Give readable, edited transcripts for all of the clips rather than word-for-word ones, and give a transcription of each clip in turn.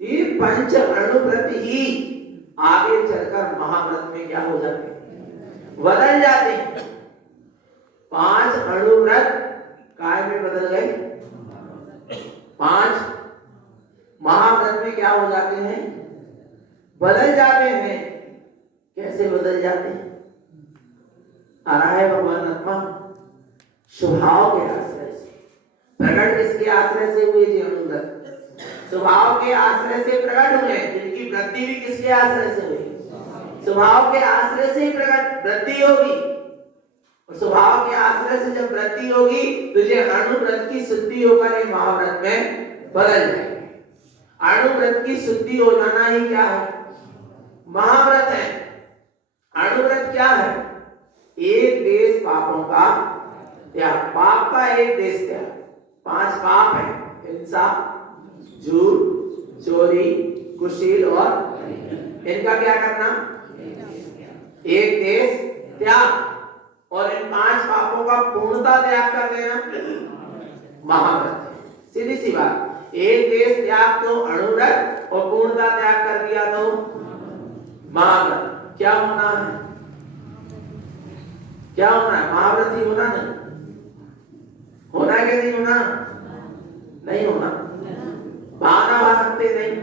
ये पंच अणुव्रत ही आगे चलकर महाव्रत में क्या हो जाते हैं, बदल जाते हैं। 5 अणुव्रत काय में बदल गए, 5 महाव्रत में क्या हो जाते हैं, बदल जाते हैं। कैसे बदल जाते हैं? आ रहा है भगवान आत्मा स्वभाव के आश्रय से। प्रकट किसके आश्रय से हुए? जी अणुव्रत स्वभाव के आश्रय से प्रकट हुए। जिनकी वृद्धि भी किसके आश्रय से हुई? स्वभाव के आश्रय से ही प्रकट वृद्धि होगी। और स्वभाव के आश्रय से जब वृद्धि होगी तो ये अणुव्रत की शुद्धि होकर ये महाव्रत में बदल जाएगी। अणुव्रत की शुद्धि हो जाना ही क्या है? महाव्रत है। अणुव्रत क्या है? एक देश पापों का त्याग, पाप का एक देश त्याग। 5 पाप है, हिंसा, झूठ, चोरी, कुशील और इनका क्या करना? एक देश त्याग। और इन 5 पापों का पूर्णता त्याग कर देना महाव्रत। सीधी सी बात, एक देश त्याग तो अणुव्रत और पूर्णता त्याग कर दिया तो महाव्रत। क्या होना है? क्या होना है? महाव्रत ही होना नहीं होना है कि नहीं होना? नहीं होना। भावना भा सकते नहीं।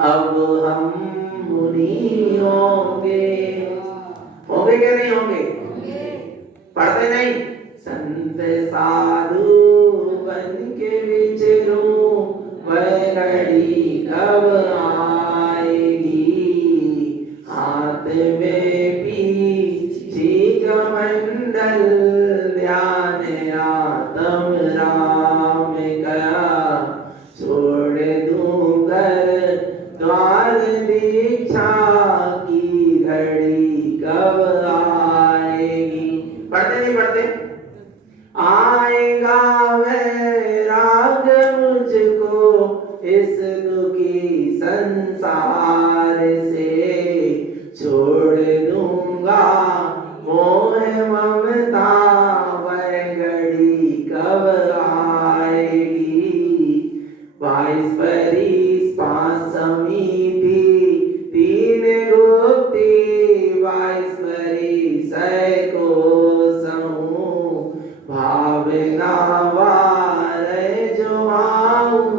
अब हम मुनि होंगे, होंगे कि नहीं होंगे? पढ़ते नहीं? संत साधु बन के विचरूं, वह घड़ी कब आएगी? हाथ में पीछी कमंडल, ध्यान आत्म राम का, छोड़ दूं घर द्वार दीक्षा की, घड़ी कब आएगी? पढ़ते नहीं पढ़ते? आएगा वैराग मुझको इस दुखी संसार से, छोड़ दूंगा मोह ममता, वह घड़ी कब आएगी? 22 बरिस 5 समिति 3 गुप्ती, 22 बरिस को समूह, भावना वार जो आऊं,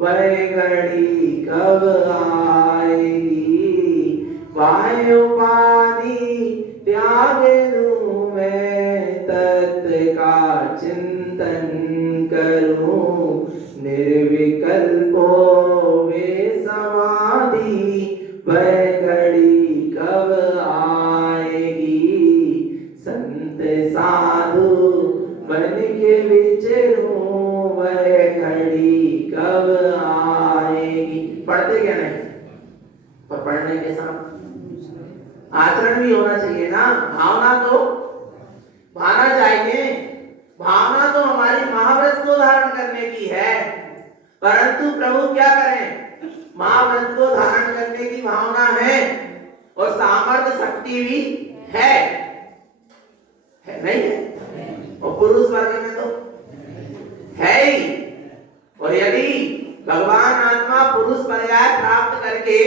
वह घड़ी कब आएगी? वायु पानी त्याग दूं मैं, तत्व का चिंतन करूं, निर्विकल्पो वे समाधि, वह घड़ी कब आएगी? संत साधु बन के विचरूं, वह घड़ी कब आएगी? पढ़ते क्या नहीं? पर पढ़ने के साथ आचरण भी होना चाहिए ना। भावना तो भाना चाहिए। भावना तो हमारी महाव्रत को धारण करने की है, परंतु प्रभु क्या करें? महाव्रत को धारण करने की भावना है और सामर्थ्य शक्ति भी है नहीं है? और पुरुष वर्ग में तो है ही। और यदि भगवान आत्मा पुरुष पर्याय प्राप्त करके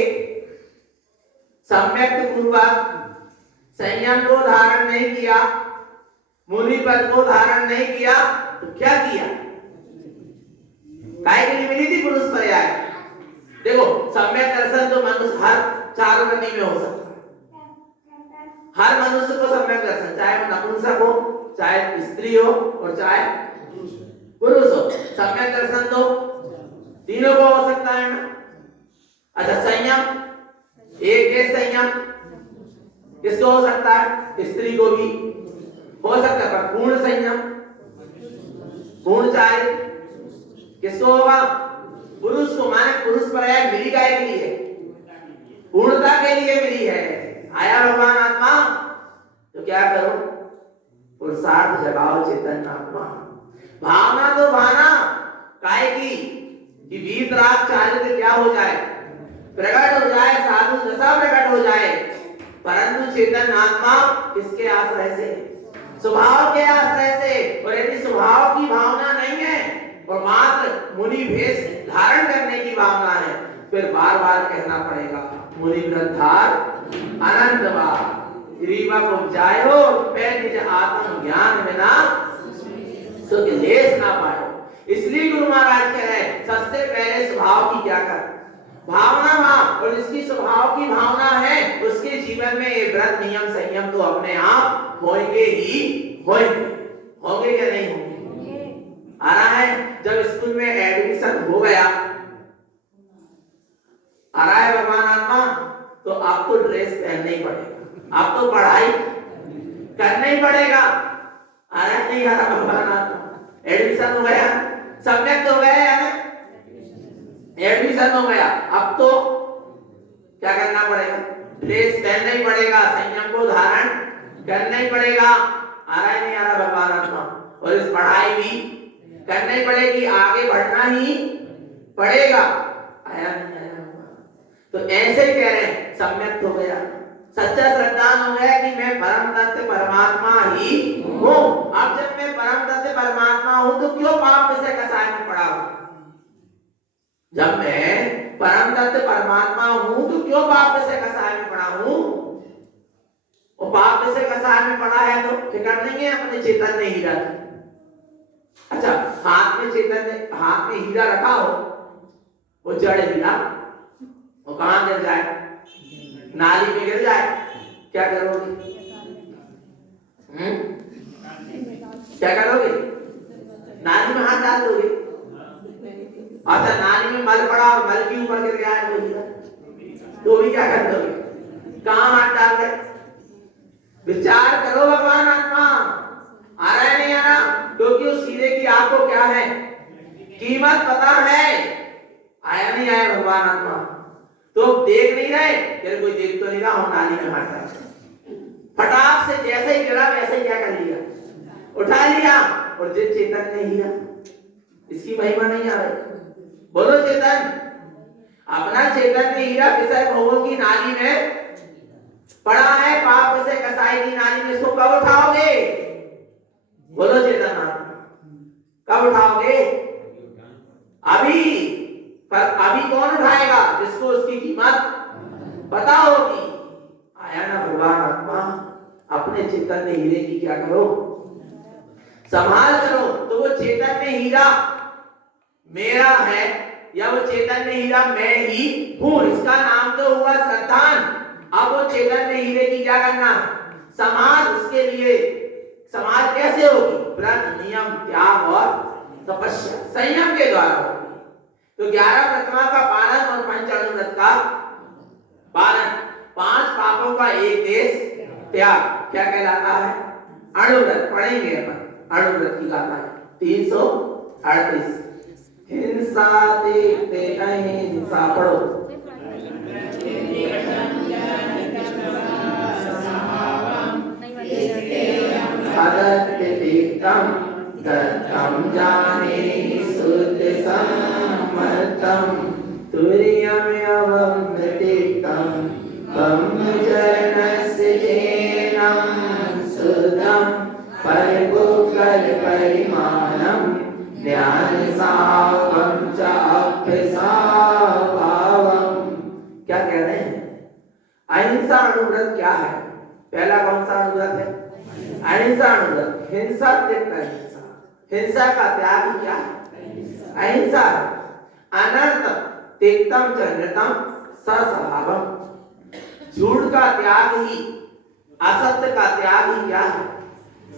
सम्यक पूर्वक संयम को धारण नहीं किया, मुनि पद को धारण नहीं किया, तो क्या किया? काय के लिए मिली थी पुरुष पर्याय? देखो, सम्यक दर्शन तो मनुष्य हर 4 गति में हो सकता है। हर मनुष्य को सम्यक दर्शन, चाहे वो नपुंसक हो, चाहे स्त्री हो और चाहे पुरुष हो, सम्यक दर्शन तो तीनों को हो सकता है ना। अच्छा, संयम, एक देश संयम किसको हो सकता है? स्त्री को भी हो सकता है, पर पूर्ण संयम, पूर्ण चाहे किसको होगा? पुरुष को। माने पुरुष पर्याय मिली गाय के लिए, पूर्णता के लिए मिली है। आया भगवान आत्मा तो क्या करो? पुरुषार्थ जगाओ चेतन आत्मा। भावना तो भाना काय की कि वीत राग चारित्र क्या हो जाए? प्रकट हो जाए, साधु दशा प्रकट हो जाए। परंतु चेतन आत्मा किसके आश्रय से? स्वभाव के आश्रय से। और यदि स्वभाव की भावना नहीं है और मात्र मुनि भेष धारण करने की भावना है, फिर बार बार कहना पड़ेगा मुनि व्रत धार आनंद बा। रीवा को जायो पे निज आत्म ज्ञान बिना सुख लेस ना पायो। इसलिए गुरु महाराज कह रहे हैं सबसे पहले स्वभाव की क्या कर भावना भाव, और जिसकी स्वभाव की भावना है उसके जीवन में ये व्रत नियम संयम तो अपने आप होंगे ही होंगे क्या नहीं होंगे। आ रहा है जब स्कूल में एडमिशन हो गया, आ रहा है भगवान आत्मा, तो आपको ड्रेस पहनना ही पड़ेगा, आपको पढ़ाई करना ही पड़ेगा। आ रहा नहीं आ रहा भगवान आत्मा, एडमिशन हो गया, सब्जेक्ट हो गया या नहीं, एडमिशन हो गया, अब तो क्या करना पड़ेगा, ड्रेस पहनना ही पड़ेगा, संयम को धारण करना ही पड़ेगा। आ रहा है नहीं आ रहा भगवान आत्मा, और इस पढ़ाई भी करना ही पड़ेगी, आगे बढ़ना ही पड़ेगा। आया नहीं आया, तो ऐसे ही कह रहे हैं सम्यक हो गया, सच्चा श्रद्धान हो गया कि मैं परम तत्व परमात्मा ही हूँ। अब जब मैं परम तत्व परमात्मा हूँ तो क्यों पाप से कसाय में पड़ा हूँ। जब मैं परम तत्व परमात्मा हूँ तो क्यों पाप से कसाय में पड़ा हूँ। और पाप से कसाय में पड़ा है तो फिक्र नहीं है अपने चैतन्य हीरा की। अच्छा, हाथ में चैतन्य, हाथ में हीरा रखा हो, वो जड़ हीरा, वो कहां गिर जाए, नाली में गिर जाए, क्या करोगे? क्या करोगे? नाली में हाथ डाल दोगे। अच्छा, नाली में मल पड़ा और मल के ऊपर गिर गया है वो हीरा, तो भी क्या कर दोगे? कहां हाथ डाल रहे? विचार करो भगवान आत्मा, आ रहा है नहीं आ रहा? क्योंकि उस हीरे की आपको क्या है, कीमत पता है। आया नहीं आया भगवान आत्मा? तो देख नहीं रहे, तेरे कोई देख तो नहीं रहा, हम नाली में हाथ डाल, फटाक से जैसे ही गिरा वैसे ही क्या कर लिया, उठा लिया। और जिस चेतन ने हीरा, इसकी महिमा नहीं आ रही, बोलो चेतन, अपना चेतन ने हीरा विषय भोगों की नाली में पड़ा है, पाप से कसाई की नाली में, इसको कब उठाओगे? बोलो चेतन, कब उठाओगे? अभी। पर अभी कौन उठाएगा? जिसको उसकी कीमत पता होगी। आया ना भगवान आत्मा? अपने चेतन में हीरे की क्या करो, संभाल करो। तो वो चेतन में हीरा मेरा है या वो चेतन में हीरा मैं ही हूं, इसका नाम तो हुआ श्रद्धान। अब वो चेतन में हीरे की क्या करना, समाज। उसके लिए समाज कैसे होगी? व्रत नियम त्याग और तपस्या संयम के द्वारा होगी। तो 11 प्रतिमा का पालन और पंच अणुव्रत का पालन, 5 पापों का एक देश त्याग क्या कहलाता है? अणुव्रत। पढ़ेंगे अपन अणुव्रत की गाथा 338। हिंसा देखते अहिंसा पढ़ो। अदत्तिक्तम दत्तम जाने सुत सम्मतम तुर्यमयवं नतिक्तम ब्रह्मचरणस्य जेनं सुदं परिपुक्कल परिमाणं ज्ञानसावं च अभ्यसाभावं। क्या कह रहे हैं? अहिंसा अणुव्रत क्या है? पहला कौन सा अणुव्रत है? अहिंसा अणुव्रत। हिंसा त्यक्त अहिंसा, हिंसा का त्याग क्या है? अहिंसा है। अनर्थ त्यक्तम च नृतम सस्वभावम, झूठ का त्याग ही, असत्य का त्याग ही क्या है?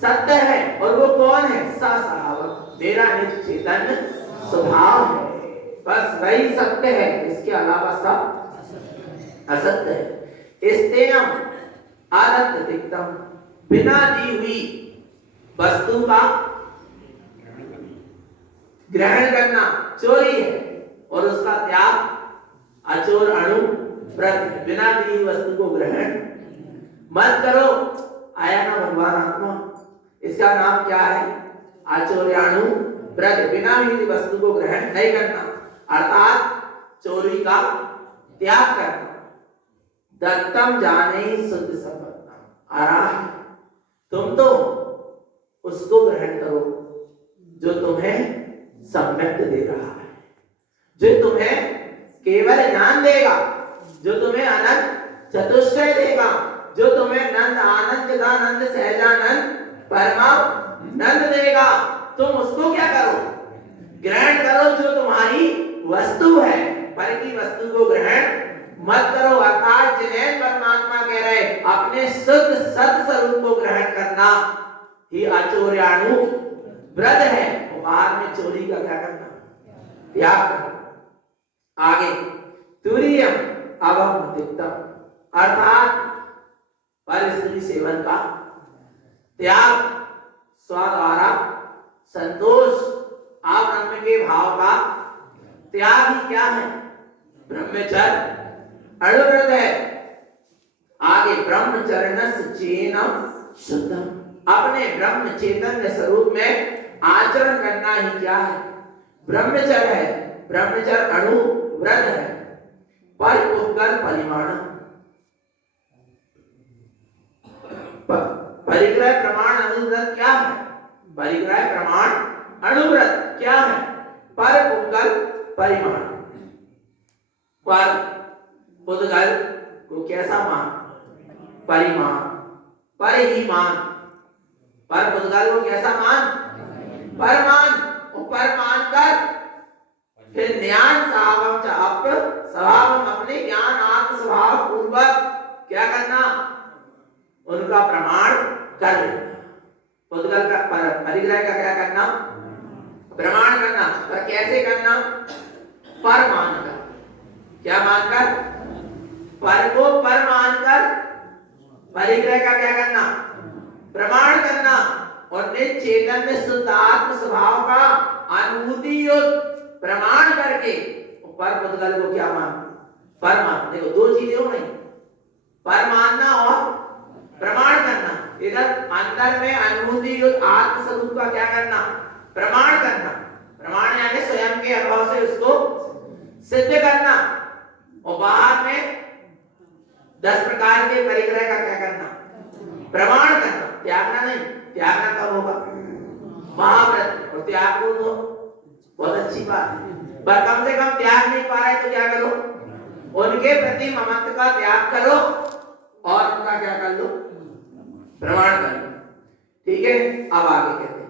सत्य है। और वो कौन है? सस्वभावम, मेरा निज चेतन स्वभाव है, बस वही सत्य है, इसके अलावा सब असत्य है। इस्तेयम आदत्त तिक्तम, बिना दी हुई वस्तु का ग्रहण करना चोरी है, और उसका त्याग अचोर अणु व्रत। बिना दी हुई वस्तु को ग्रहण मत करो। आया ना भगवान आत्मा? इसका नाम क्या है? आचौर्याणु व्रत। बिना हुई वस्तु को ग्रहण नहीं करना, अर्थात चोरी का त्याग करना। दत्तम जाने शुद्ध संपत्ति। आ रहा है, तुम तो उसको ग्रहण करो जो तुम्हें सम्यक दे रहा है, जो तुम्हें केवल ज्ञान देगा, जो तुम्हें अनंत चतुष्टय देगा। जो तुम्हें नंद आनंद चिदानंद सहजानंद परमानंद देगा, तुम उसको क्या करो, ग्रहण करो। जो तुम्हारी वस्तु है, पर की वस्तु को ग्रहण मत करो। अर्थात जिन्हें परमात्मा कह रहे अपने शुद्ध सत स्वरूप को ग्रहण करना ही अचोर्याणु व्रत है। बाहर में चोरी का क्या करना, त्याग करना। आगे तुरीयम अवमुदितम, अर्थात पर स्त्री सेवन का त्याग, स्वद्वारा संतोष, ब्रह्म के भाव का त्याग ही क्या है, ब्रह्मचर्य अणुव्रत है। आगे ब्रह्मचर्यस्य चेनम शुद्धम, अपने ब्रह्म चैतन्य स्वरूप में आचरण करना ही क्या है, ब्रह्मचर्य है। ब्रह्मचर्य अणुव्रत है। परिपुद्गल परिमाण, परिग्रह प्रमाण अनुव्रत क्या है, परिग्रह प्रमाण अणुव्रत क्या है, पर पुद्गल परिमाण। पर पुद्गल को कैसा मान, परिमाण, पर ही मान। पर पुद्गल को कैसा मान, परमान, ऊपर मानकर फिर ज्ञान स्वभावम च अप स्वभावम, अपने ज्ञान आत्म स्वभाव पूर्वक क्या करना, उनका प्रमाण कर लेना। पुद्गल का परिग्रह का क्या करना, प्रमाण करना। पर कैसे करना, पर मानकर, क्या मानकर, पर को पर मानकर परिग्रह का क्या करना, प्रमाण करना। और निज चैतन्य शुद्ध आत्म स्वभाव का अनुभूति युक्त प्रमाण करके पर पुद्गल को क्या मान, पर मान। देखो दो चीजें हो नहीं, पर मानना और प्रमाण करना। इधर अंदर में अनुभूति युक्त आत्म स्वरूप का क्या करना, प्रमाण करना। प्रमाण यानी स्वयं के अभाव से उसको सिद्ध करना। और बाहर में 10 प्रकार के परिग्रह का क्या करना, प्रमाण करना। त्यागना नहीं, त्यागना कब होगा, महाव्रत। और त्याग को तो बहुत अच्छी बात है, पर कम से कम त्याग नहीं पा रहे तो क्या करो, उनके प्रति ममत्व का त्याग करो और उनका क्या कर लो, प्रमाण कर लो। ठीक है, अब आगे कहते हैं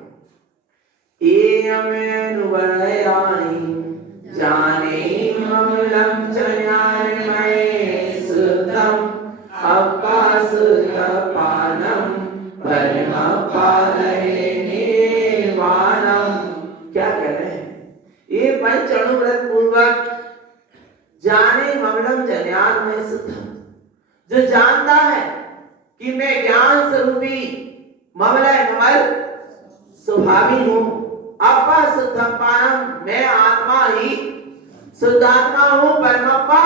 जाने ममलम चयान्मये सुतम अपासुरपानम परमपालये निर्वाणम। क्या कह रहे हैं, ये पंच अणुव्रत पूर्वक जाने ममलम जन्यान्मय सुतम, जो जानता है कि मैं ज्ञान स्वरूपी ममलय ममल स्वभावी हूं। अपा शुद्धपानम, मैं आत्मा ही शुद्धात्मा हूं। परमप्पा,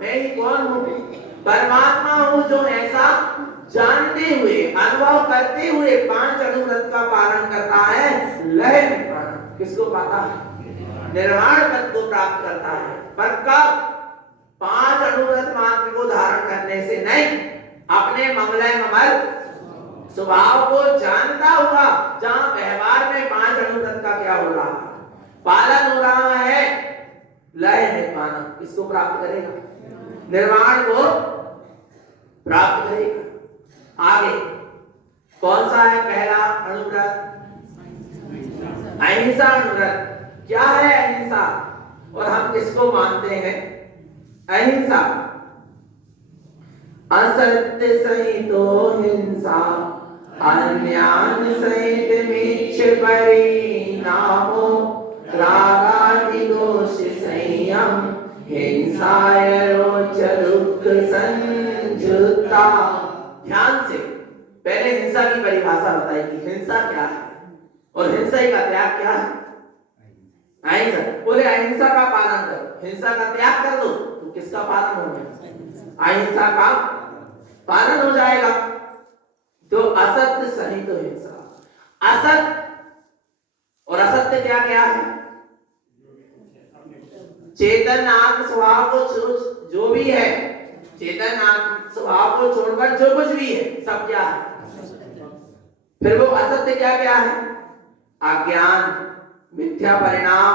मैं ही कौन हूं, परमात्मा हूं, जो ऐसा जानते हुए अनुभव करते हुए 5 अणुव्रत का पालन करता है। लय निर्वाण, किसको पाता है, निर्वाण पद को प्राप्त करता है। पर कब, 5 अणुव्रत मात्र को धारण करने से नहीं, अपने ममलय ममल स्वभाव को जानता हुआ, जहां व्यवहार में 5 अणुव्रत का क्या हो रहा है, पालन हो रहा है। लय निर्वाण, किसको प्राप्त करेगा, निर्वाण को प्राप्त करेगा। आगे कौन सा है पहला अणुव्रत, अहिंसा अणुव्रत। क्या है अहिंसा और हम किसको मानते हैं, अहिंसा। असत्य सहितो हिंसा अन्यान सहित मिच्छ परिणामो रागादि दोष संयम हिंसाय रोच दुख संयुक्ता। ध्यान से पहले हिंसा की परिभाषा बताई कि हिंसा क्या है और हिंसा का त्याग क्या है। अहिंसा, बोले अहिंसा का पालन करो, हिंसा का त्याग कर दो तो किसका पालन होगा, अहिंसा का पालन हो जाएगा। तो असत्य सहित हिंसा, असत्य और असत्य क्या क्या है, चेतन आत्म स्वभाव को जो भी है, चेतन आत्म स्वभाव को छोड़कर जो कुछ भी है सब क्या है। फिर वो असत्य क्या क्या है, अज्ञान, मिथ्या परिणाम,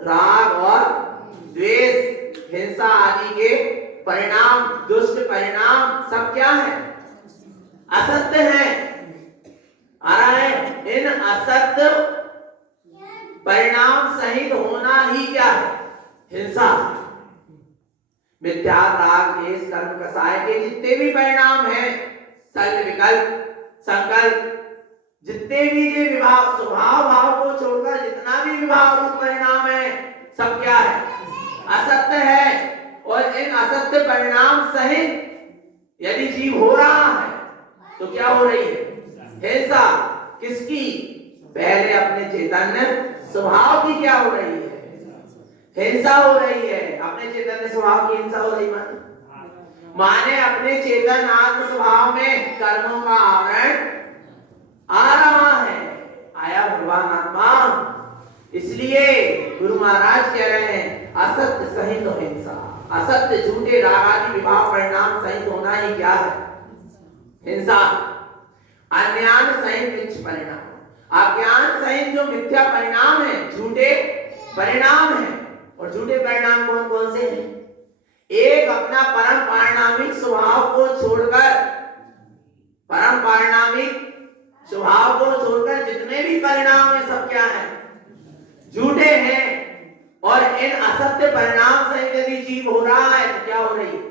राग और द्वेष, हिंसा आदि के परिणाम, दुष्ट परिणाम सब क्या है, असत्य हैं, आ रहा है, इन असत्य परिणाम सहित होना ही क्या है? हिंसा। मिथ्या, राग, द्वेष, कर्म, कसाय के जितने भी परिणाम हैं, संग, विकल्प, संकल्प, जितने भी ये विभाव, स्वभाव भाव को छोड़कर जितना भी विभाव रूप परिणाम है, सब क्या है? असत्य है। और इन असत्य परिणाम सहित यदि जीव हो रहा है तो क्या हो रही है? हिंसा। किसकी? पहले अपने चैतन्य स्वभाव की क्या हो रही है? हिंसा हो रही है। अपने चैतन्य स्वभाव की हिंसा हो रही माने अपने चेतन आत्म स्वभाव में कर्मों का आवरण आ रहा है, आया भगवान आत्मा। इसलिए गुरु महाराज कह रहे हैं असत्य सहित तो हिंसा। असत्य, झूठे, राग आदि विभाव परिणाम सहित होना ही क्या है? हिंसा। अज्ञान सहित मिथ्या परिणाम, अज्ञान सहित जो मिथ्या परिणाम है, झूठे परिणाम है। और झूठे परिणाम कौन कौन से हैं? एक, अपना परम पारिणामिक स्वभाव को छोड़कर, परम पारिणामिक स्वभाव को छोड़कर जितने भी परिणाम है सब क्या है? झूठे हैं। और इन असत्य परिणाम से यदि जीव हो रहा है तो क्या हो रही है?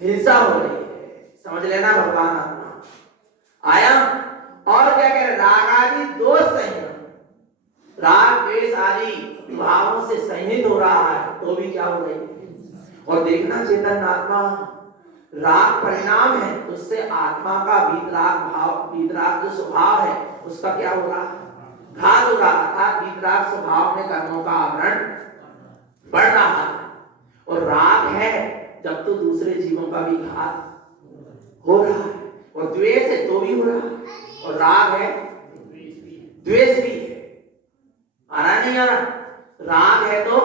हिंसा हो रही है। समझ लेना भगवान आत्मा आया। और क्या कह रहे? राग आदि दोष संयम, राग द्वेष आदि भावों से संहित हो रहा है तो भी क्या हो रही है? और देखना चेतन आत्मा, राग परिणाम है तो उससे आत्मा का वीतराग भाव, वीतराग जो स्वभाव है उसका क्या हो रहा है? घात हो रहा था। वीतराग स्वभाव में कर्मों का आवरण बढ़ रहा है। और राग है जब तो दूसरे जीवों का भी घात हो रहा है। और द्वेष है तो भी हो रहा है। और राग है, द्वेष भी है। आ रहा नहीं आ रहा? राग है तो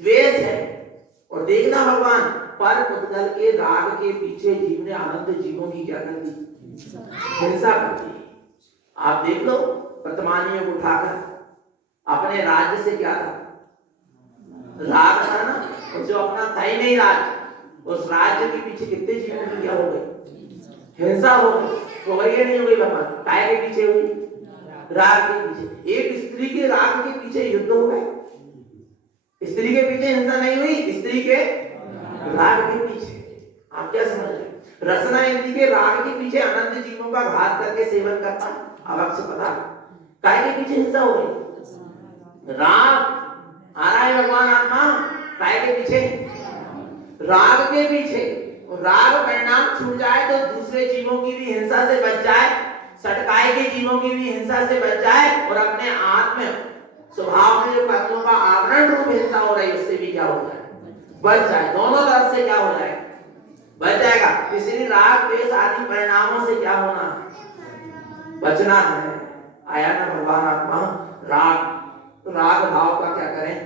द्वेष है। और देखना भगवान, पर पुद्गल के राग के पीछे जीव ने अनंत जीवों की क्या कर दी? हिंसा कर दी। आप देख लो, वर्तमानियों को उठाकर अपने राज्य से क्या था? राग था ना। और जो अपना था ही नहीं राज्य, उस राज्य के पीछे कितने जीवों की क्या हो गई? हिंसा हो गई। तो वही नहीं हो गई बाबा? काय के पीछे हुई? राग के पीछे। एक स्त्री के राग के पीछे युद्ध हो गए। स्त्री के पीछे हिंसा नहीं हुई, स्त्री के राग के पीछे। आप क्या समझ रहे? रसना इंद्री के राग के पीछे अनंत जीवों का घात करके सेवन करता। अब आपसे पता काय के पीछे हिंसा हो गई? राग। आ रहा है भगवान आत्मा? काय के पीछे? राग के पीछे। और राग परिणाम छूट जाए तो दूसरे जीवों की भी हिंसा से बच जाए, सटकाए के जीवों की भी हिंसा से बच जाए, और अपने आत्म स्वभाव में जो कर्मों का आवरण रूप हिंसा हो रही है उससे भी क्या हो जाए? बच जाए। दोनों तरफ से क्या हो जाएगा? बच जाएगा। इसलिए राग द्वेष आदि परिणामों से क्या होना है? बचना है। आया ना भगवान आत्मा? राग भाव का क्या करें?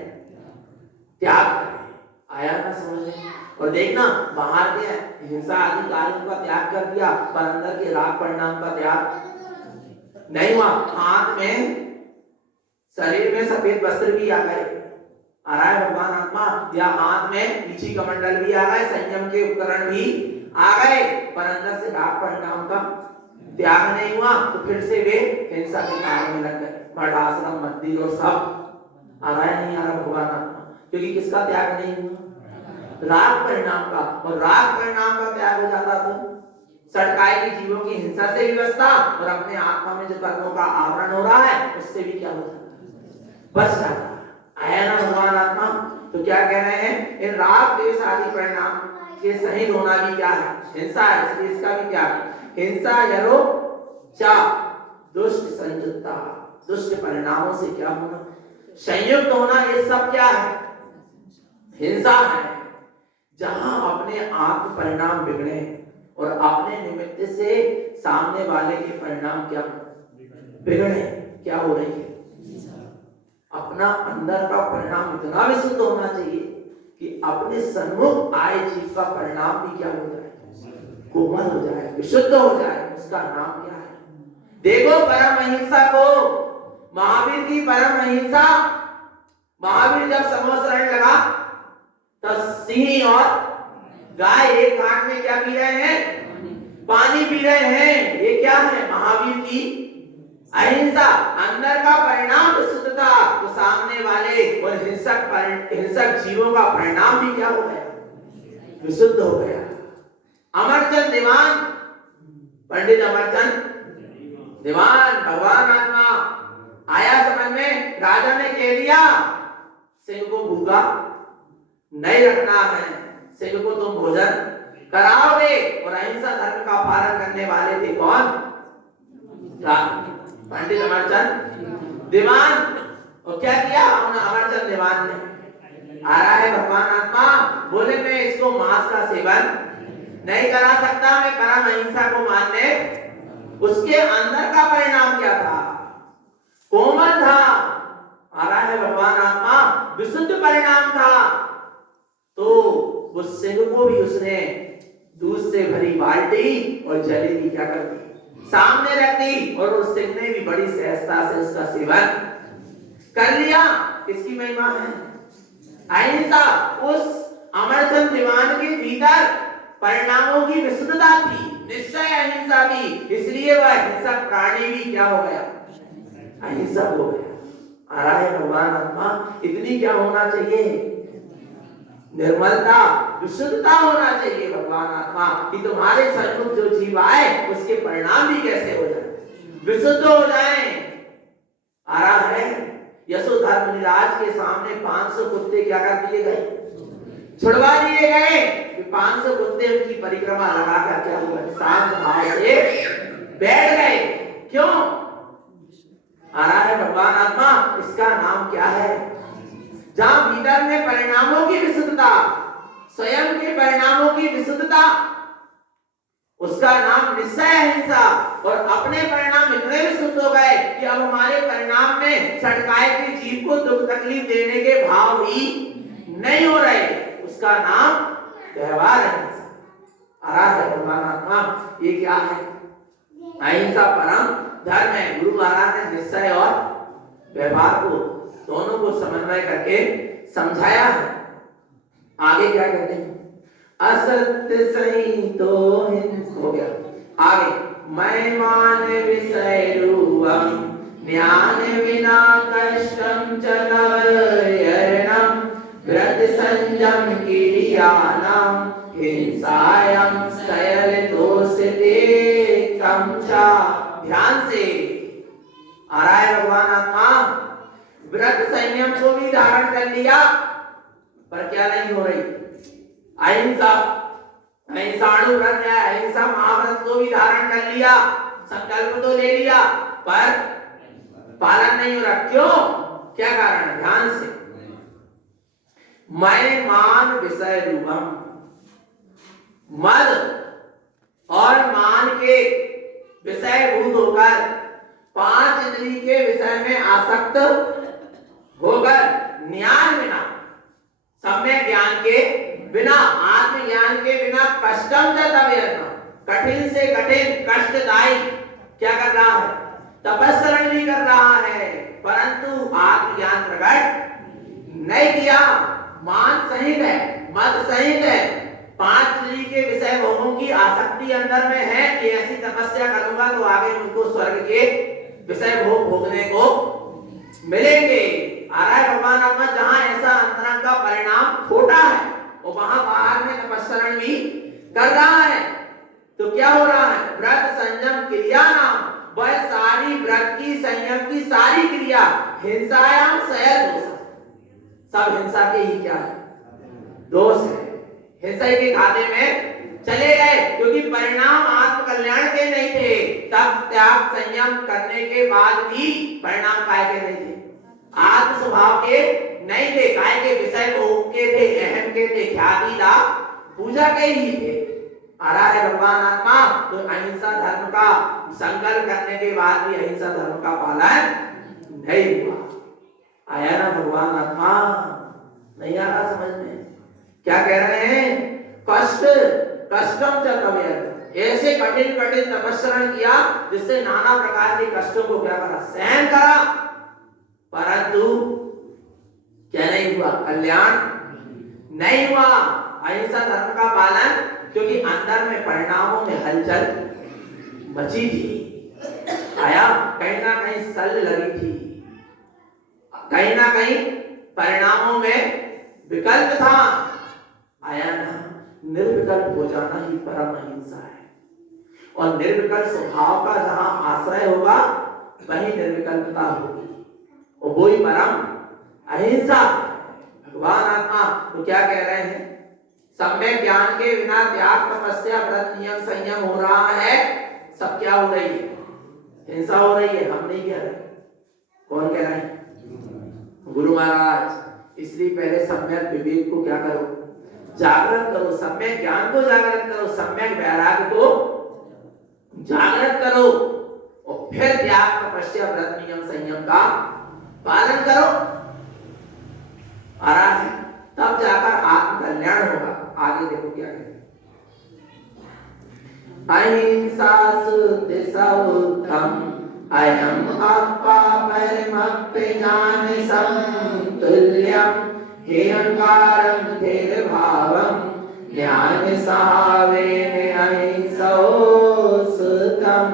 त्याग करें। आया ना समझ में? और देखना, बाहर के हिंसा आदि कार्यों का त्याग कर दिया, पर अंदर के राग परिणाम का त्याग नहीं हुआ। हाथ में, शरीर में सफेद वस्त्र भी आ गए, आ रहा है भगवान आत्मा, या हाथ में नीची कमंडल भी आ गए, संयम के उपकरण भी आ गए, पर अंदर से राग परिणाम का त्याग नहीं हुआ। तो फिर से वे हिंसा के कार्य में लग गए। मठ, आश्रम, मंदिर और सब। आ रहा है नहीं आ रहा भगवान आत्मा? क्योंकि किसका त्याग नहीं हुआ? राग परिणाम का। और राग परिणाम का त्याग हो जाता तो सटकाए की जीवों की हिंसा से भी बचता, और अपने आत्मा में जो कर्मों का आवरण हो रहा है उससे भी क्या हो जाता? बच जाता। आया ना भगवान आत्मा? तो क्या कह रहे हैं? इन राग द्वेष आदि परिणाम के सहित होना भी क्या है? हिंसा है। इसलिए इसका भी क्या? हिंसा यरो चा दुष्ट संयुक्ता, दुष्ट परिणामों से क्या होना? संयुक्त होना। ये सब क्या है? हिंसा है। जहां अपने आत्म परिणाम बिगड़े और अपने निमित्त से सामने वाले के परिणाम क्या बिगड़े, क्या हो रही है? अपना अंदर का परिणाम इतना विशुद्ध होना चाहिए कि अपने सन्मुख आए जीव का परिणाम भी क्या हो जाए? कोमल हो जाए, विशुद्ध हो जाए। उसका नाम क्या है? देखो परम अहिंसा को, महावीर की परम अहिंसा। महावीर जब समोसरण लगा तो सिंह और गाय एक घाट में क्या पी रहे हैं? पानी पी रहे हैं, ये क्या है? महावीर की अहिंसा। अंदर का परिणाम विशुद्धता, तो सामने वाले और हिंसक जीवों का परिणाम भी क्या हो गया? विशुद्ध हो गया। अमरचंद दीवान, पंडित अमरचंद दीवान, भगवान आत्मा आया समझ में। राजा ने कह दिया सिंह को भूखा नहीं रखना है, सिंह को तुम भोजन कराओगे। और अहिंसा धर्म का पालन करने वाले थे कौन? पंडित अमरचंद दीवान। और क्या किया अमरचंद दीवान ने? आ रहा है भगवान आत्मा, बोले मैं इसको मांस का सेवन नहीं करा सकता, मैं परम अहिंसा को मानने। उसके अंदर का परिणाम क्या था? कोमल था। आ रहा है भगवान आत्मा, विशुद्ध परिणाम था। तो उस सिंह को भी उसने दूध से भरी बाल्टी और जलेबी क्या कर दी? सामने रख दी। और उस सिंह ने भी बड़ी सहजता से उसका सेवन कर लिया। किसकी महिमा है? अहिंसा। उस अमरचंद दीवान के भीतर परिणामों की विशुद्धता थी, निश्चय अहिंसा भी, इसलिए वह हिंसक प्राणी भी क्या हो गया? अहिंसक हो गया। आ रहा है भगवान आत्मा, इतनी क्या होना चाहिए? निर्मलता, विशुद्धता होना चाहिए भगवान आत्मा, कि तुम्हारे सन्मुख जो जीव आए उसके परिणाम भी कैसे हो जाए? विशुद्ध हो जाए। आ रहा है यशोधर्मराज के सामने 500 कुत्ते क्या कर दिए गए? छुड़वा दिए गए। कि 500 कुत्ते उनकी परिक्रमा लगाकर क्या हुआ? शांत भाव से बैठ गए। क्यों? आ रहा है भगवान आत्मा, इसका नाम क्या है? जहां भीतर में परिणामों की विशुद्धता, स्वयं के परिणामों की विशुद्धता, उसका नाम निश्चय अहिंसा। और अपने परिणाम इतने विशुद्ध हो गए कि अब हमारे परिणाम में छटकाए के जीव को दुख तकलीफ देने के भाव ही नहीं हो रहे, उसका नाम व्यवहार अहिंसा। आ रहा है भगवान आत्मा, ये क्या है? अहिंसा परम धर्म है। गुरु महाराज ने निश्चय और व्यवहार को दोनों को समन्वय करके समझाया है। आगे क्या कहते हैं? असत्य सही तो हो गया। आगे मैं मान विषय रूपम ज्ञान विना कष्टम च नवयरणम व्रत संयम क्रियाणाम हिंसायाम शयल दोषते कमचा। ध्यान से। आ रहा है भगवान आत्मा, व्रत संयम को भी धारण कर लिया, पर क्या नहीं हो रही? अहिंसा। अहिंसाणुव्रत है, अहिंसा महाव्रत को भी धारण कर लिया, संकल्प तो ले लिया, पर पालन नहीं हो रहा। क्यों? क्या कारण? ध्यान से। मैं मान विषय रूपम, मद और मान के विषय भूत होकर 5 इंद्रिय के विषय में आसक्त होकर ज्ञान बिना, सम्यक ज्ञान के बिना, आत्मज्ञान के बिना कष्टम तवेरना, कठिन से कठिन कष्टदायी क्या कर रहा है? तपस्सरण भी कर रहा है, परंतु आत्मज्ञान प्रकट नहीं किया। मान सहित है, मद सहित है, 5 इंद्रिय के विषय भोगों की आसक्ति अंदर में है कि ऐसी तपस्या करूंगा तो आगे मुझको स्वर्ग के विषय भोग भोगने को मिलेंगे। आ रहा है भगवान आत्मा, जहां ऐसा अंतरंग का परिणाम खोटा है और वहां बाहर में तपस्सरण भी कर रहा है, तो क्या हो रहा है? व्रत संयम क्रिया नाम, वह सारी व्रत की संयम की सारी क्रिया हिंसायाम शयल दोष, सब हिंसा के ही क्या है? दोष है। हिंसा के खाते में चले गए, क्योंकि परिणाम आत्म कल्याण के नहीं थे। तब त्याग संयम करने के बाद भी परिणाम काय के नहीं थे? आत्म स्वभाव के नहीं थे, काय के विषय भोग के थे, अहम के थे, ख्याति लाभ पूजा के ही थे। आ रहा है भगवान आत्मा, तो अहिंसा धर्म का संकल्प करने के बाद भी अहिंसा धर्म का पालन नहीं हुआ। आया ना भगवान आत्मा? नहीं आ रहा समझ में? क्या कह रहे हैं? कष्टम च तवेरना, ऐसे कठिन कठिन तपस्सरण किया जिससे नाना प्रकार के कष्टों को क्या करा? सहन करा, परंतु क्या नहीं हुआ? कल्याण नहीं हुआ, अहिंसा धर्म का पालन क्योंकि अंदर में परिणामों में हलचल मची थी। आया कहीं ना कहीं सल लगी थी, कहीं ना कहीं परिणामों में विकल्प था। आया ना, निर्विकल्प हो जाना ही परम अहिंसा है। और निर्विकल्प स्वभाव का जहां आश्रय होगा वही निर्विकल्पता होगी, और वही परम अहिंसा। भगवान आत्मा तो क्या कह रहे हैं, सम्यक ज्ञान के बिना त्याग, तपस्या, व्रत, नियम, संयम हो रहा है, सब क्या हो रही है, हिंसा हो रही है। हम नहीं कह रहे, कौन कह रहे हैं, गुरु महाराज। इसलिए पहले सम्यक विवेक को क्या करो, जागृत करो, सम्यक ज्ञान को जागृत करो, सम्यक वैराग्य को जागृत करो, और फिर त्याग, तपस्या, व्रत, नियम, संयम का पालन करो। आ रहा है, तब जाकर आत्म कल्याण होगा। आगे देखो क्या कहते हैं, अहिंसा शुद्ध सौतम अयम अप्पा परमप्य ज्ञान समतुल्यम हेयंकारं धीरभावं ज्ञान सहावेन अहिंसो सुतम।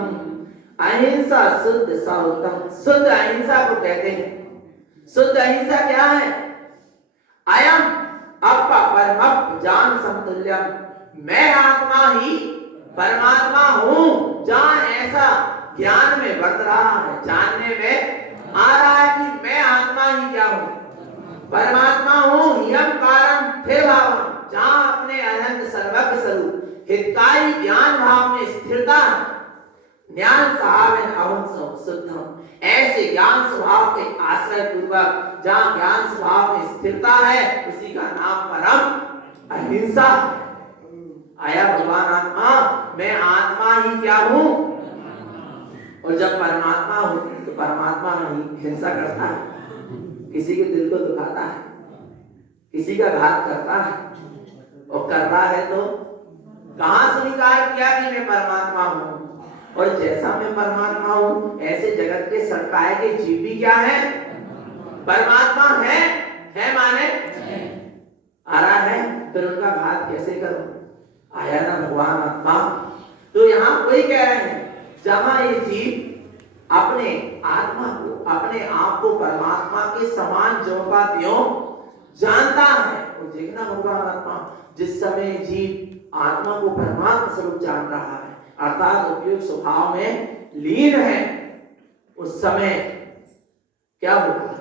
अहिंसा शुद्ध सौतम, शुद्ध अहिंसा को कहते हैं। शुद्ध अहिंसा क्या है, अयम अप्पा परमप्य ज्ञान समतुल्यम, मैं आत्मा ही परमात्मा हूं। जहां ऐसा ज्ञान में बरत रहा है, जानने में आ रहा है कि मैं आत्मा ही क्या हूं, परमात्मा हूं। हियम कारम थे भावम, जहां अपने अनंत सर्वज्ञ स्वरूप हितकारी ज्ञान भाव में स्थिरता है। ज्ञान सहावेन अहिंसो शुद्धम, ऐसे ज्ञान स्वभाव के आश्रय पूर्वक जहां ज्ञान स्वभाव में स्थिरता है, उसी का नाम परम अहिंसा। आया भगवान आत्मा, मैं आत्मा ही क्या हूं, और जब परमात्मा हूं तो परमात्मा ही हिंसा करता है, किसी के दिल को दुखाता है, किसी का घात करता है, और कर रहा है तो कहां स्वीकार किया कि मैं परमात्मा हूं। और जैसा मैं परमात्मा हूं, ऐसे जगत के सरकाए के जीव भी क्या है, परमात्मा है माने आ रहा है, फिर उनका घात कैसे करो। आया ना भगवान आत्मा। तो यहां वही कह रहे हैं, जहां ये जीव अपने आत्मा को, अपने आप को परमात्मा के समान ज्यों का त्यों जानता है। और देखना भगवान आत्मा, जिस समय जीव आत्मा को परमात्मा स्वरूप जान रहा है, अर्थात उपयुक्त स्वभाव में लीन है, उस समय क्या होगा,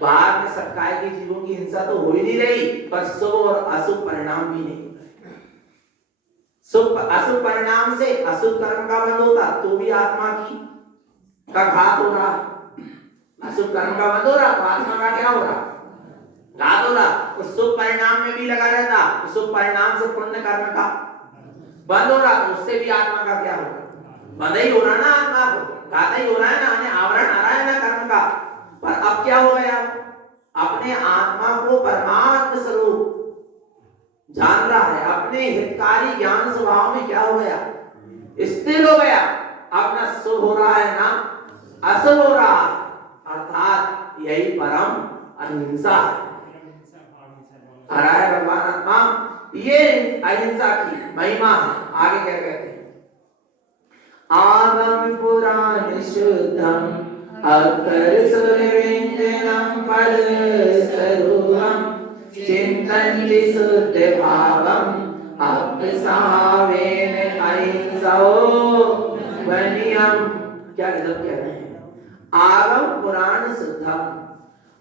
बाहर में सबकाय के जीवों की हिंसा तो हो ही नहीं रही, पर शुभ और अशुभ परिणाम भी नहीं। शुभ अशुभ परिणाम से अशुभ कर्म का बंध होता तो भी आत्मा की का घात हो रहा, अशुभ कर्म का बंध हो रहा तो आत्मा का क्या हो रहा, घात हो रहा। उस शुभ परिणाम में भी लगा रहता, उस शुभ परिणाम से पुण्य कर्म का बंद हो रहा, तो उससे भी आत्मा का क्या होगा, बंद ही हो रहा ना, आत्मा को घात ही हो रहा है ना, हमें आवरण आ रहा है ना कर्म का। पर अब क्या हो गया, अपने आत्मा को परमात्मा स्वरूप जान रहा है, अपने हितकारी ज्ञान स्वभाव में क्या हो गया, स्थिर हो गया। अब ना शुभ हो रहा है ना अशुभ हो रहा, अर्थात यही परम अहिंसा आ रहा है भगवान आत्मा। ये अहिंसा की महिमा है। आगे क्या कहते हैं, आगम पुराण शुद्धम अक्षर सुर व्यंजनम पद स्वरूपम चिंतन्ति शुद्ध भावम अपसावेन अहिंसो वनियम। क्या गजब कह रहे हैं, आगम पुराण शुद्धम,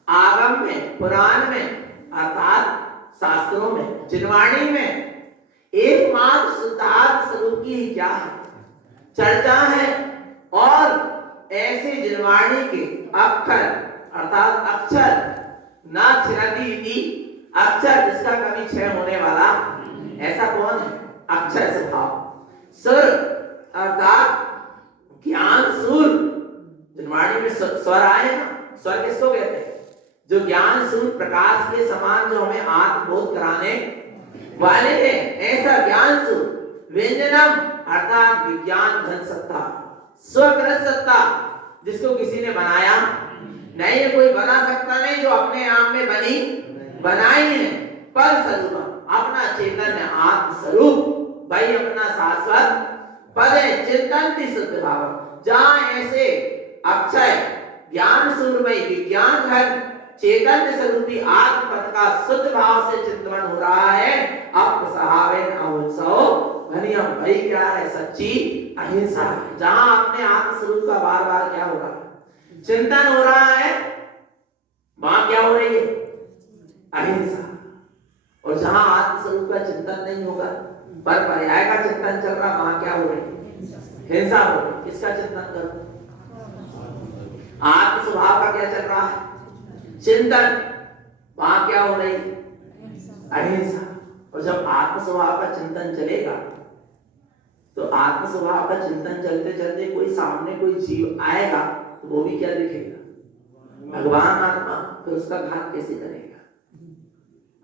आगम में, पुराण में अर्थात शास्त्रों में, जिनवाणी में एकमात्र शुद्धात्म स्वरूप की क्या है, चर्चा है। और ऐसे जिनवाणी के अक्षर अर्थात अक्षर न छिरति इति, अक्षर जिसका कभी क्षय होने वाला, ऐसा कौन है, अक्षर स्वभाव। सुर अर्थात ज्ञान सूर, जिनवाणी में स्वर आए ना, स्वर किसको कहते हैं, जो ज्ञान सूर प्रकाश के समान जो हमें आत्मबोध कराने वाले हैं, ऐसा ज्ञान सूर। व्यंजनम अर्थात विज्ञान घन सत्ता, स्वकृत सत्ता, जिसको किसी ने बनाया नहीं है, कोई बना सकता नहीं, जो अपने आप में बनी बनाई है। पर स्वरूप अपना चैतन्य आत्म स्वरूप वही अपना शाश्वत पद है। चिंतन्ति शुद्ध भाव, जहां ऐसे अक्षय ज्ञान सूर्यमय विज्ञान घन चैतन्य स्वरूपी आत्म पद का शुद्ध भाव से चिंतन हो रहा है, अब सहावेन अवसो घनियम भाई क्या है? सच्ची अहिंसा। जहां अपने आत्म स्वरूप का बार बार क्या हो रहा है? चिंतन हो रहा है, वहां क्या हो रही है? अहिंसा। और जहां आत्म स्वरूप का चिंतन नहीं होगा पर पर्याय का चिंतन चल रहा, वहां क्या हो रही है? हिंसा हो रही। किसका चिंतन करो? आत्म स्वभाव का क्या चल रहा है? चिंतन। वहां क्या हो रही? अहिंसा। और जब आत्म स्वभाव का चिंतन चलेगा तो आत्म स्वभाव का चिंतन चलते चलते कोई सामने कोई जीव आएगा तो वो भी क्या दिखेगा? भगवान आत्मा। तो उसका घात कैसे करेगा?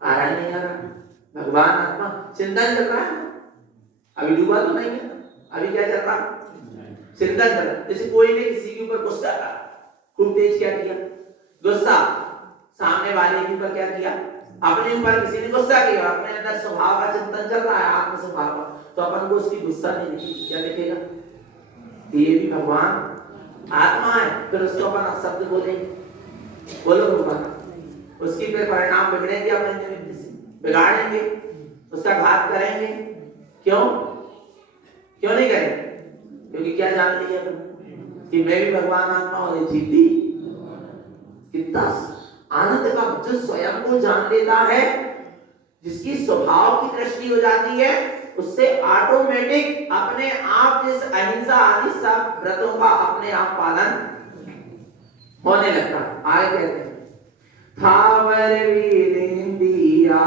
आ रहा नहीं आ रहा? भगवान आत्मा चिंतन चल रहा है, अभी डूबा तो नहीं है, अभी क्या चल रहा? चिंतन चल रहा। जैसे कोई ने किसी के ऊपर गुस्सा करा, खूब तेज क्या किया? गुस्सा। सामने वाले के ऊपर क्या किया? अपने ऊपर किसी ने गुस्सा किया, अपने अंदर स्वभाव का चिंतन चल रहा है, आत्म स्वभाव का, तो अपन को उसकी गुस्सा नहीं दिखेगी। क्या दिखेगा? ये भी भगवान आत्मा है। फिर उसको अपन शब्द बोलेंगे, बोलो भगवान, उसकी फिर परिणाम बिगड़ेंगे, अपने निमित्त से बिगाड़ेंगे, उसका घात करेंगे। क्यों? क्यों नहीं करेंगे? क्योंकि क्या जान लिया कि मैं भी भगवान आत्मा और ये जीव भी। कितना आनंद का! जो स्वयं को जान लेता है, जिसकी स्वभाव की दृष्टि हो जाती है, उससे ऑटोमेटिक अपने आप जिस अहिंसा आदि सब व्रतों का अपने आप पालन होने लगता है। आगे कहते हैं, थावर वीरिंदिया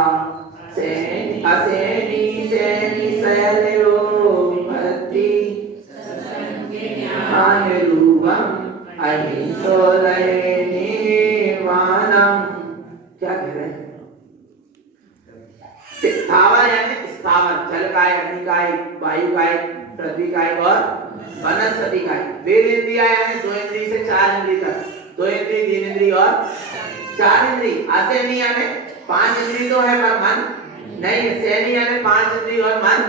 सैनी असैनी सैनी सैलोपति ज्ञान रूपम अहिंसो लयनी वानम। क्या कह रहे हैं? स्थावर यानी स्थावर, जल काय, अग्नि काय, वायु काय, पृथ्वी काय और वनस्पति काय। वेद इंद्रिया यानी 2 इंद्रिय से 4 इंद्रिय तक, 2 इंद्रिय 3 इंद्रिय और 4 इंद्रिय। असैनी यानी 5 इंद्रिय तो है पर मन नहीं है। सैनी यानी 5 इंद्रिय और मन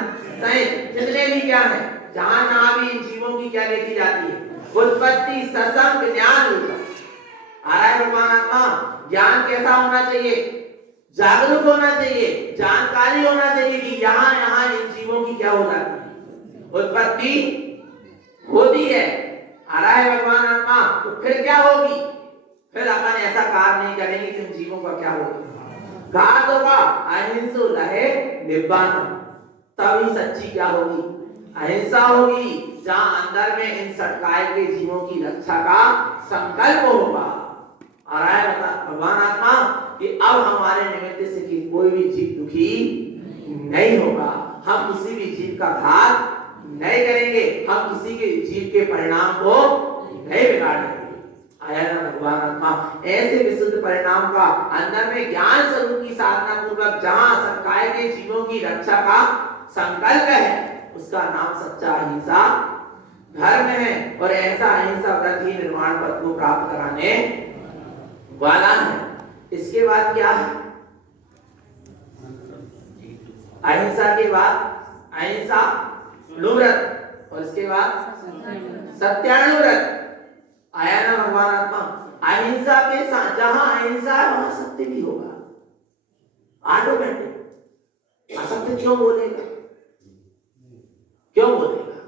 सहित जितने भी क्या है, जहां जहां भी इन जीवों की क्या देखी जाती है? उत्पत्ति सत्संग ज्ञान रूप। आ रहा है भगवान आत्मा। ज्ञान कैसा होना चाहिए? जागरूक होना चाहिए, जानकारी होना चाहिए कि यहाँ यहाँ इन जीवों की क्या हो जाती है? उत्पत्ति होती है। आ रहा है भगवान आत्मा। तो फिर क्या होगी? फिर अपन ऐसा कार्य नहीं करेंगे कि उन जीवों का क्या होगा? घात होगा। अहिंसो लहे निब्बान। तभी सच्ची क्या होगी? अहिंसा होगी, जहां अंदर में इन सटकाए के जीवों की रक्षा का संकल्प होगा। आ रहा है भगवान आत्मा कि अब हमारे निमित्त से कि कोई भी जीव दुखी नहीं होगा, हम किसी भी जीव का घात नहीं करेंगे, हम किसी के जीव के परिणाम को नहीं बिगाड़ेंगे। आया ना भगवान आत्मा? ऐसे विशुद्ध परिणाम का अंदर में ज्ञान स्वरूप की साधना पूर्वक जहां सटकाए के जीवों की रक्षा का संकल्प है, उसका नाम सच्चा अहिंसा धर्म है। और ऐसा अहिंसा व्रत ही निर्वाण पद को प्राप्त कराने वाला है। इसके बाद क्या है? अहिंसा के बाद अहिंसा व्रत और इसके बाद सत्यानुव्रत। आया ना भगवान आत्मा? अहिंसा के साथ जहां अहिंसा है वहां सत्य भी होगा ऑटोमेटिक। असत्य क्यों बोलेगा? क्यों बोलेगा?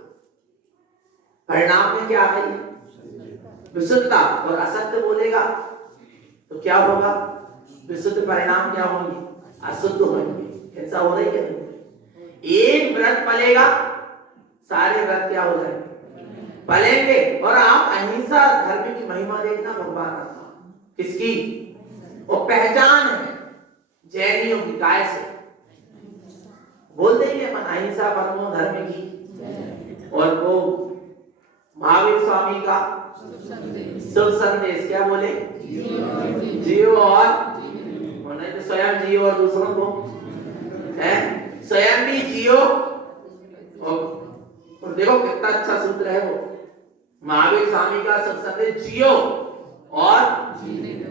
परिणाम में क्या आ गई? विशुद्धता। और असत्य बोलेगा तो क्या होगा? विशुद्ध परिणाम क्या होंगे? अशुद्ध होंगे। ऐसा हो रही है? एक व्रत पलेगा, सारे व्रत क्या हो जाएंगे? पलेंगे। और आप अहिंसा धर्म की महिमा देखना भगवान आत्मा किसकी? वो पहचान है जैनियों की। काय से बोलते ही अपन अहिंसा परमो धर्म की। और वो महावीर स्वामी का शुभ संदेश क्या बोले? जियो और नहीं तो स्वयं जियो और दूसरों को है, स्वयं भी जियो। और देखो कितना अच्छा सूत्र है वो महावीर स्वामी का शुभ संदेश, जियो और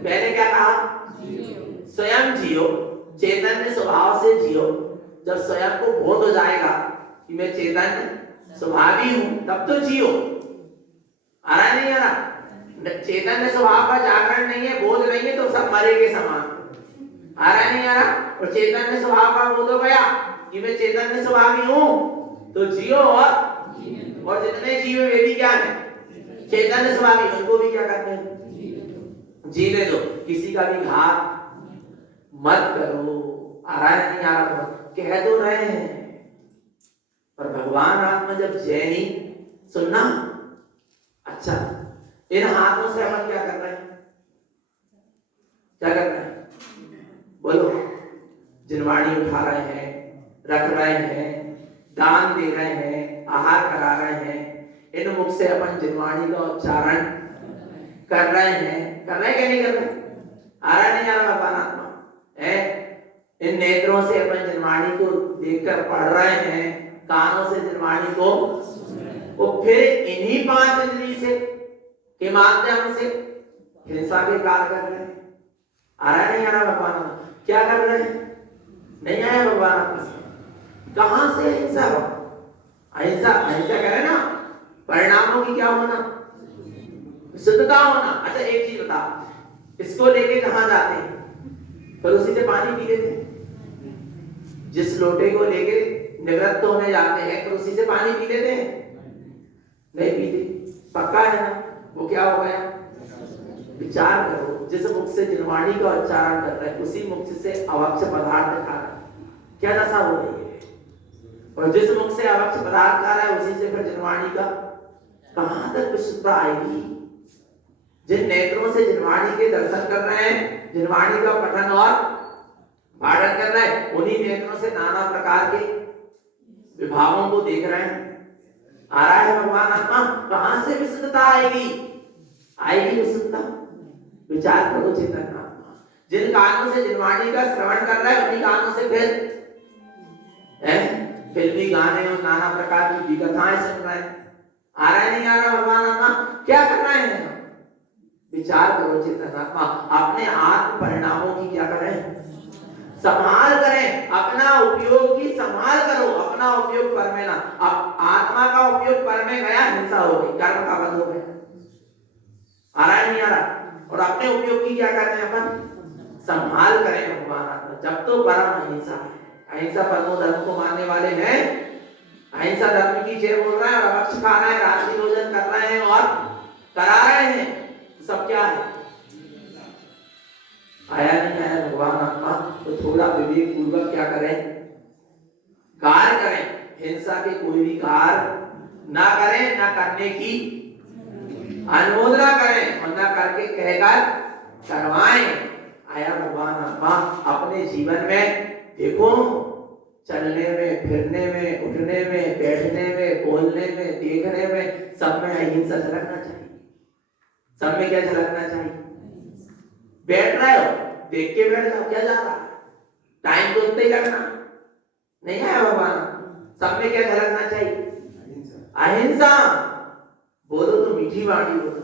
पहले क्या कहा? स्वयं जियो चैतन्य स्वभाव से जियो। जब स्वयं को बोध हो जाएगा कि मैं चैतन्य स्वभावी हूं, तब तो जियो। आ रहा नहीं आ रहा? चैतन्य स्वभाव का जागरण नहीं है, बोध नहीं है, तो सब मरे के समान। आ रहा नहीं आ रहा? और चैतन्य स्वभाव का बोध हो गया कि मैं चैतन्य स्वभावी हूं, तो जियो। और जितने जीव वे भी क्या है? चैतन्य स्वभावी। उनको भी क्या करते हैं? जीने दो। किसी का भी घात मत करो। आ रहा है नहीं आ रहा? कह तो रहे हैं, पर भगवान आत्मा जब जैनी सुनना। अच्छा, इन हाथों से हम क्या कर रहे हैं? क्या कर रहे हैं? बोलो। जिनवाणी उठा रहे हैं, रख रहे हैं, दान दे रहे हैं, आहार करा रहे हैं। इन मुख से अपन जिनवाणी का उच्चारण कर रहे हैं। कर रहे कि नहीं कर रहे? आ रहा नहीं आ रहा? भगवान आत्मा है। इन नेत्रों से अपन जिनवाणी को देखकर पढ़ रहे हैं, कानों से जिनवाणी को, और फिर इन्हीं 5 इंद्रिय से के माध्यम से हिंसा के कार्य कर रहे हैं। आ रहा नहीं आ रहा? भगवान क्या कर रहे हैं? नहीं आया भगवान आत्मा से। कहां से हिंसा हो? अहिंसा, अहिंसा कह रहे ना, परिणामों की क्या होना? शुद्धता होना। अच्छा एक चीज बता, इसको लेके कहां जाते हैं? फिर उसी से पानी पी लेते हैं। जिस लोटे को लेके निवृत्त होने जाते हैं, फिर उसी से पानी पी लेते हैं? नहीं पीते। पक्का है ना? वो क्या हो गया? विचार करो, जिस मुख से जिनवाणी का उच्चारण कर रहे हैं, उसी मुख से अवक्ष पदार्थ खा रहे हैं। क्या दशा हो रही है? और जिस मुख से अवक्ष पदार्थ खा रहा है, उसी से फिर जिनवाणी का कहां तक विशुद्धता आएगी? जिन नेत्रों से जिनवाणी के दर्शन कर रहे हैं, जिनवाणी का पठन और पाठन कर रहे हैं, उन्हीं नेत्रों से नाना प्रकार के विभागों को देख रहे हैं। आ रहा है भगवान आत्मा? कहां से विशुद्धता आएगी? आएगी विशुद्धता। विचार करो चेतन आत्मा। जिन कानों से जिनवाणी का श्रवण कर रहा है, उन्हीं कानों से फिर फिल्मी गाने और नाना प्रकार की विकथाएं सुन रहे हैं। आ रहा है नहीं आ रहा? भगवान आत्मा क्या कर रहे हैं? विचार करो चेतन आत्मा। अपने आत्म परिणामों की क्या करें? संभाल करें। अपना उपयोग की संभाल करो। अपना उपयोग पर में ना, अब आत्मा का उपयोग पर में गया, हिंसा हो गई, कर्म का बंध हो गया। आ रहा है नहीं आ रहा? और अपने उपयोग की क्या करते हैं? अपन संभाल करें भगवान आत्मा। जब तो परम अहिंसा है, अहिंसा परमो धर्म को मानने वाले हैं, अहिंसा धर्म की जय बोल रहे हैं, और अवक्ष खा रहे हैं, रात्रि भोजन कर रहे हैं और करा रहे हैं, सब क्या है? आया नहीं आया भगवान आत्मा? तो थोड़ा विवेक पूर्वक क्या करें? कार्य करें। हिंसा के कोई भी कार्य ना करें, ना करने की अनुमोदना करें, और ना करके कहकर करवाएं। आया भगवान आत्मा? अपने जीवन में देखो, चलने में, फिरने में, उठने में, बैठने में, बोलने में, देखने में, सब में अहिंसा झलकना चाहिए। सब में क्या झलकना चाहिए? बैठ रहे हो, देख के बैठ जाओ, क्या जा रहा है? टाइम तो उतना ही लगना नहीं है भगवान। सब में क्या झलकना चाहिए? अहिंसा। बोलो तो मीठी वाणी बोलो,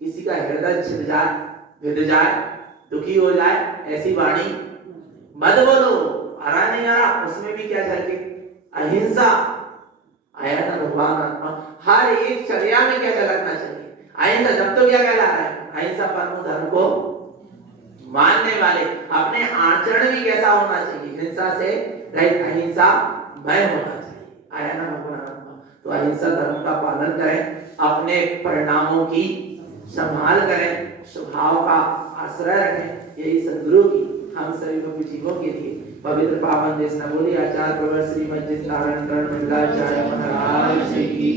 किसी का हृदय छिप जाए, विध जाए, दुखी हो जाए, ऐसी वाणी मत बोलो। आ रहा नहीं आ रहा? उसमें भी क्या झलके? अहिंसा। आया ना भगवान आत्मा? हर एक चर्या में क्या झलकना चाहिए? अहिंसा। जब तो क्या कहला रहा है? अहिंसा परमो धर्म को मानने वाले। अपने आचरण भी कैसा होना चाहिए? हिंसा से रहित, अहिंसा मय होना चाहिए। आया ना भगवान आत्मा? तो अहिंसा धर्म का पालन करें, अपने परिणामों की संभाल करें, स्वभाव का आश्रय रखें। यही सद्गुरु की हम सभी भक्त जीवों के लिए पवित्र पावन देश न बोली आचार्य प्रवर श्रीमद जित नारायण महाराज की